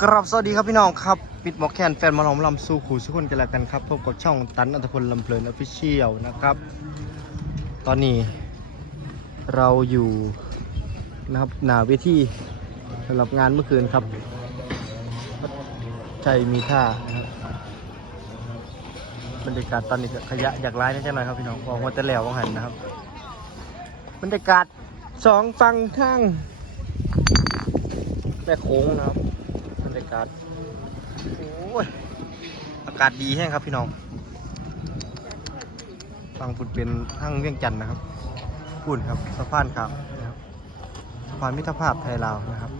ครับสวัสดีครับพี่น้องครับปิดหมอกแคนแฟนมาลองลำสู่ขู่สุกคนกันแล้วกันครับพบกับช่องตันอัตพลลำเพลินออฟฟิเชียลนะครับ ตอนนี้เราอยู่นะครับหนาเวทีสำหรับงานเมื่อคืนครับ ใจมีท่าบรรยากาศตอนนี้ขยะอยากร้ายนิดหน่อยครับพี่น้องออกมาแต่แล้วว่าหันนะครับบรรยากาศสองฝั่งทางแม่โค้งนะครับ รรยากาศโอ้ยอากาศดีแห้งครับพี่น้องฟังฝุ่นเป็นทั้งเวียงจันทน์นะครับฝุ่นครับสะพานครับนะครับสะพานมิตรภาพไทยลาวนะครับ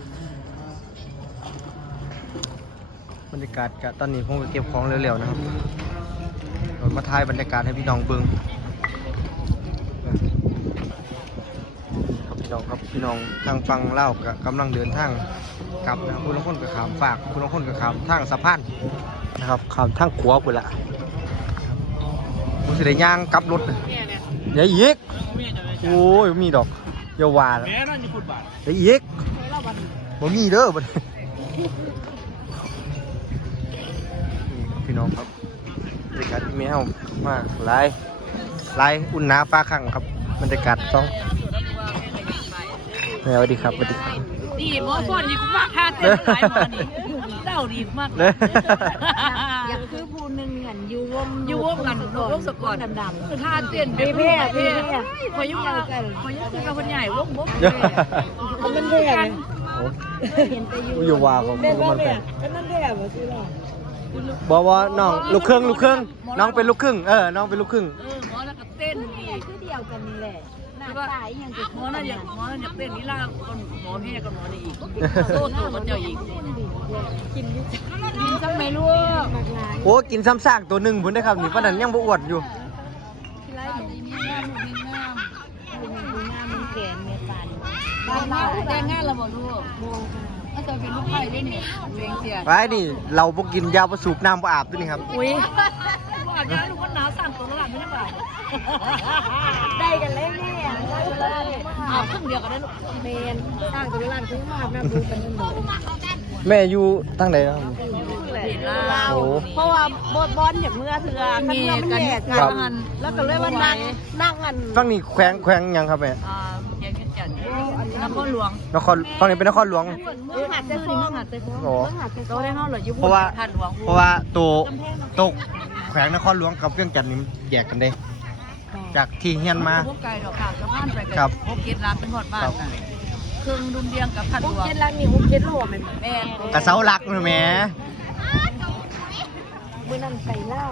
บรรยากาศกะตอนนี้ผมก็เก็บของเร็วๆนะครับเรามาถ่ายบรรยากาศให้พี่น้องเบิ่งครับพี่น้องครับพี่น้องทางฟังเล่าวกกำลังเดินทาง กลับนะครับคุณลางคนกับขามฝากคุณลางคนกับขามทางสะพานนะครับขามทางขวาไปละผมสิได้ย่างกลับรถเลยเดี๋ยวอีกโอ้ยบ่มีดอกอย่าว่าละแม่นั่นญี่ปุ่นบาทเดี๋ยวอีกบ่มีเด้อบัดนี้นี่ครับพี่น้องครับบรรยากาศแมวมากหลายหลายอุ่นหนาฟ้าขังครับบรรยากาศสองแมวสวัสดีครับสวัสดีครับ นี่หมอฝนนี่กูมากท่าเต้นหลายหมอนี่เต้าดีมากเลยอยากคือผู้หนึ่งเงินอยู่วงอยู่วงกันวงสกอนดำๆท่าเต้นพี่เพ่พี่เพ่พอยุ่งพอยุ่งกับคนใหญ่วงวงเขาเป็นเพ่กันโอ้เห็นแต่อยู่อยู่ว่าของเป็นมันว่าเป็เพ่นก็นั่นเพ่บ่ซื้อหรอบอกว่าน้องลูกครึ่งลูกครึ่งน้องเป็นลูกครึ่งเออน้องเป็นลูกครึ่งเออหมอนั่นก็เต้นดีคือเดียวกันนี่แหละ หน้าตาอีหยังจะหมอนั่นอยากหมอนั่นอยากเต้นนี่ล่าคนหมอแห่กับหมอนี่อีกโซ่ตัวมันเจ้าอีกกินดิกินสักไม่รู้มากลายโอ้กินซ้ำซากตัวหนึ่งพุ่นได้อครับนี่ป้านันยังบ่อวดอยู่ที่ไรหนูมีงามมีงามมีงามมีแขนมีฟันบ้านเราแต่งงานเราบอกลูกมองค่ะถ้าจะเป็นลูกไผ่ด้วยนี่เสียงเสียไว้นี่เราบ่กินยาประสูบน้ำบ่อาบด้วยนี่ครับอุ้ย ว่าจะลูกคนหนาวสั่งตัวละหลังไม่ได้บ่ายได้กันเลยแม่ได้กันเลยอ้าวครึ่งเดียวกันได้ลูกเมนสร้างตัวร้านคือมาอาบน้ำดูกันนั่นหมดแม่อยู่ตั้งใดนะครับเห็นลาวโอ้เพราะว่าบดบอลอย่างเมื่อเถื่อคันเมื่อมันแยกครักับนแล้วก็เลยว่านั่งนั่งกันฟังนี่แขวงแขวงหยังครับแม่อ่าเกียงกันจันนครหลวงนครฟังนี่เป็นนครหลวงเมื่อหัดแต่ฟองหัดแต่ฟองโอ้เมื่อหัดแต่ฟโตองได้เท่าไหร่ยุเพราะว่าทันหลวงเพราะว่าตัวตกแข วงนครหลวงกับเวียงจันทน์นี่แยกกันได้ จากที่เฮียนมา พวกไก่ดอกขาวสะพานไปครับพวกเกียรติรักเป็นหอดบ้านน่ะเครื่องดุมเดียงกับทันหฮุลกวงเจ็ดลักนี่ฮุกเจ็ดโลแม่นแม่กระเสาหลักนะแหม่มือนั่นใส่เหล้า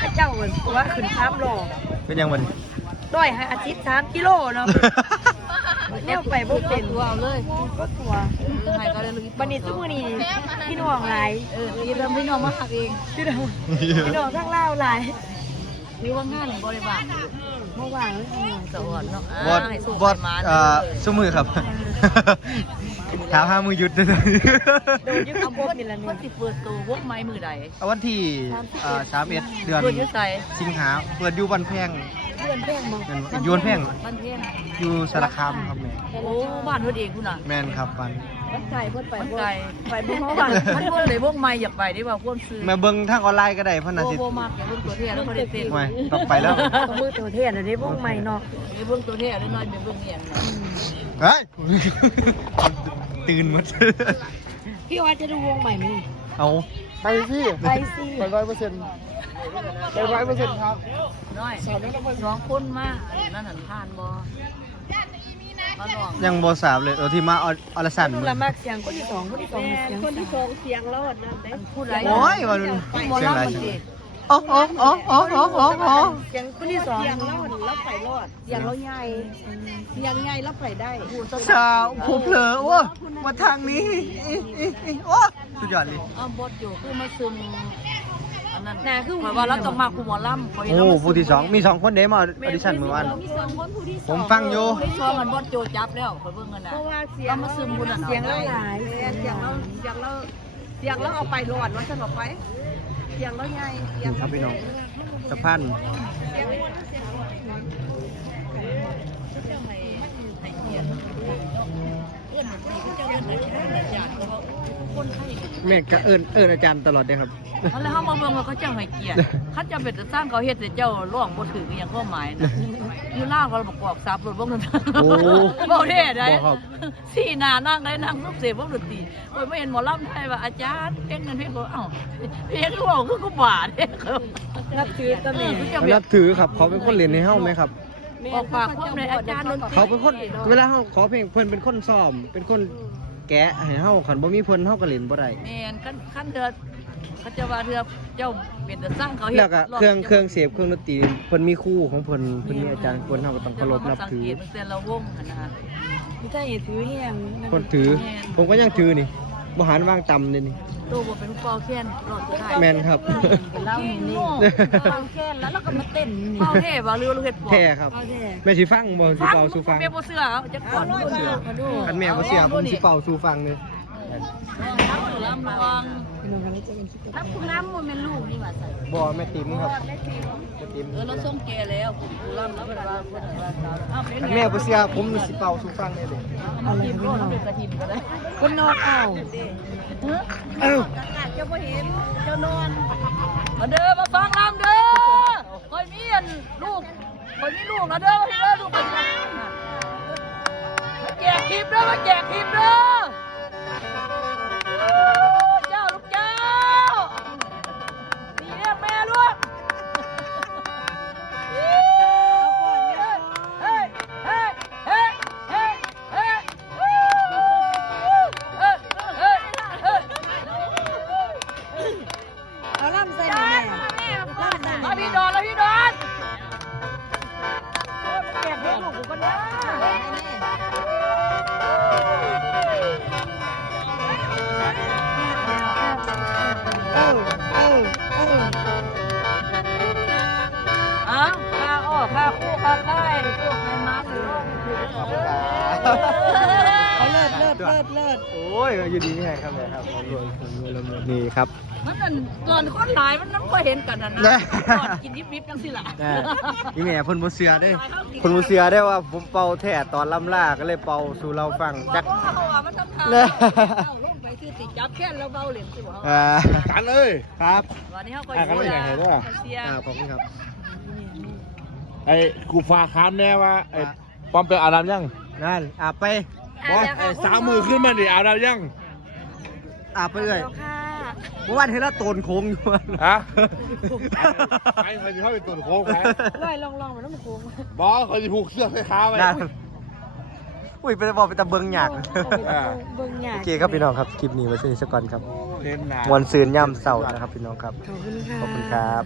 ข้าเจ้าเหมือนว่าขึ้นสามโลเป็นยังไงด้อยให้อาทิตย์สามกิโลเนาะ แนวไปบ่เป็นตัวเอาเลยก็ตัวใครก็ได้เลยบันนี้ทุกมื้อนี้พี่น้องหลายเออ มีเริ่มพี่น้องมาหักเองพี่น้องพี่น้องทั้งลาวหลายมีว่างานบริบาลเมื่อวานเลยสวัสดีเนาะบอดให้สู้บอดมาเอ่อซุ้มมือครับถามห้ามือหยุดด้วยนะโดนยึดเอาบดนี่ละนี่วันที่เปิดตัววกไม้มือใดเอาวันที่สามเอ็ดเดือนเปิดอยุ่ใส่สิงหาเปิดอยู่บันแพงเพื่อนแพงบ่เป็นอยูบันแพงบ้านเพียงอยู่สารคามครับแม่โอ้บ้านเพื่อนเองคุณน่ะแมนครับบัน มันไก่เพิ่นไปมันบ่ไกลไปบ่เฮาบ้าบ้านนมันพวกเลยพวกไม้อยากไปได้ป่าพวกซื้อแม่เบิ้งทางออนไลน์ก็ได้เพราะน่าโบสิโบมากอย่างพวกตัวเทียแล้วพอได้เต้นไม่ต้องไปแล้วมือตัวเทศอันนี้พวกใหม่เนาะมีพวกตัวเทียแล้วน้อยมีพวกเนียนเฮ้ยตื่นหมดพี่ว่าจะดูวงใหม่ไหมเอาไปสิไปสิไปร้อยเปอร์เซ็นต์ไปร้อยเปอร์เซ็นต์ครับน้อยสองคนมาอันนั่นหันผ่านบ่มาลอง ยังโบสาบเลยเออที่มาออลสันดูละมากเสียงคนที่สองคนที่สองเสียงคนที่สองเสียงรอดนะมันพูดอะไรโอ้ยมันหมอเสียงลำอะไรมันเสียงสิอะไรโอ้โอ้โอ้โอ้โอ้โอ้โอ้เสียงคนที่สองเสียงรอดแล้วไปรอดเสียงเราใหญ่เสียงใหญ่แล้วไปได้ชาวผมเผลอโอ้มาทางนี้อิอิอิโอ้สุดยอดเลยอ้าวบดอยู่คือมาซึม อันนั้นน่ะคือหมายว่าเราต้องมาคุหมอลำพเห็นโอ้แล้วมันซึมผู้ที่สองมีสองคนเด้มาออดิชั่นเมื่อวานมีสองคนผู้ที่สผองมฟังอยู่ไม่ชอบมันบดโจจับแล้วคอยเบิ่งกันนะเพราะว่าเสียงเอามาซึมบุญอะเสียงเราหลายเสียงเราเสียงเราเสียงเราเอาไปรอดว่าสนุกไปเสียงเราใหญ่เสียงครับพี่น้องสะพานเอื้อนมันดีเจ้าเอื้อนไหนเจ้าเอื้อนไหนอยากเขาคนไข้แม่ก็เอิ้นเอิ้นอาจารย์ตลอดเลยครับ แล้วเฮามาเบิ่งว่าเขาเจ้าให้เกียรติเขาจะเป็นจะสร้างเขาเฮ็ดให้เจ้าร่วงบ่ถืออหยังความหมายนะอยู่ล่าเขาบอกกอกซับรถบ่นั่นโอ้บ่เท่ได้บ่ครับ สี่หนานั่งได้นั่งรูปเสียบ่ดนตรีโอ้ยไม่เห็นหมอลำไทยว่าอาจารย์เพลงนั้นเพลงบ่เอ้าเพลงรู้ว่าคือกูบาดเด้ครับนับถือตะแม่เขานับถือครับ เขาเป็นคนเรียนในเฮ้าไหมครับ ออกปากความในอาจารย์ดนตรีเขาเป็นคนเวลาเฮาขอเพลงเพิ่นเป็นคนซ้อม เป็นคนแกะให้เฮาคันบ่มีเพิ่นเฮาก็เล่นบ่ได้แม่นขั้นขั้นเดือเขาจะว่าเรือเจ้าเป็นแต่สร้างเขาเฮ็ดแล้วก็เครื่องเครื่องเสียบเครื่องดนตรีเพิ่นมีครูของเพิ่นเพิ่นมีอาจารย์เพิ่นเฮาก็ต้องเคารพนับถือสังเกตตั้งแต่เราวงหั่นนะไม่ใช่ถือแห้งคนถือ ผมก็ยังถือนี่ บ่หันวางต่ำเลยนี่ตู้บ่เป็นเป่าแค้นรอดสุดท้ายแม่นครับเล่านี่นี่เป่าแค้นแล้วเราก็มาเต้นเป่าเท่บ่หรือว่าลูกเฮ็ดปลอมแท้ครับ เอาแท้แม่สิฟังบ่สิเป่าสู่ฟังแม่บ่เชื่อเอาจักก่อนเอาหน่อยมาดูคันแม่บ่เชื่อผมสิเป่าสู่ฟังเลยลำระวังพี่น้องกันได้เจอกันคลิปต่อไปถ้าคุณน้ำมันเป็นลูกนี่ว่าใส่บ่แม่ติ๋มครับแม่ติ๋มเออเราส่งแกแล้วคุณลำแล้วเพิ่นว่าเพิ่นว่าอ้าวเป็นคันแม่บ่เชื่อผมสิเป่าสู่ฟังเลยเด้เอามาทีมโลดน้ำเป็นกระทิมก็ได้ คนนอนเอาเอ้าเจ้าบ่เห็นเจ้านอนมาเด้อมาฟังลำเด้อคอยมีอันลูกคอยมีลูกนะเด้อมาเด้อลูกมาแจกคลิปเด้อมาแจกคลิปเด้อ อ้าวข้าอ้อข้าคู่ข้าค่ายพวกในม้าหรือโลกเอาเลิศเลิศเลิศเลิศโอ้ยอยู่ดีนี่ไงครับแม่ครับรวยผมรวยลมนี่ครับ มันนั่นก่อนคนหลายมันน้ำก็เห็นกันนะนะแน่ก่อนกินยิบจังสิล่ะนี่แม่เพิ่นบ่เชื่อเด้เพิ่นบ่เชื่อได้ว่าผมเป่าแท้ตอนลำลาก็เลยเป่าสู่เราฟังจักว่าเขาว่ามันทำทาง เน่เอาลงไปคือติดจับแค่เราเบาเหรียญสิบ่อ่ากันเลยครับ วันนี้เขาก็อะก็ไม่อยากเห็นด้วยเสียอ่าขอบคุณครับ ไอ้กูฝากคำแน่ว่าไอ้ปอมไปอาบน้ำยังนั่นอาบไปบอสไอ้สามมือขึ้นมาดิอาบน้ำยังอาบไปเลยค่ะเมื่อวานเห็นแล้วโตนโค้งอยู่ฮะไอ้ใครจะเข้าไปตัวโค้งไหมร้อยลองลองมันต้องโค้งบอสเขาจะผูกเสื้อให้ขาไว้นั่น อุ้ยไปบอกไปตะเบิงหยากเบิ่งหยาโอเคครับพี่น้องครับคลิปนี้ไว้สนิทสักก่อนครับเล่นหนามวนซืนย่ำเสาร์นะครับพี่น้องครับขอบคุณค่ะ ขอบคุณครับ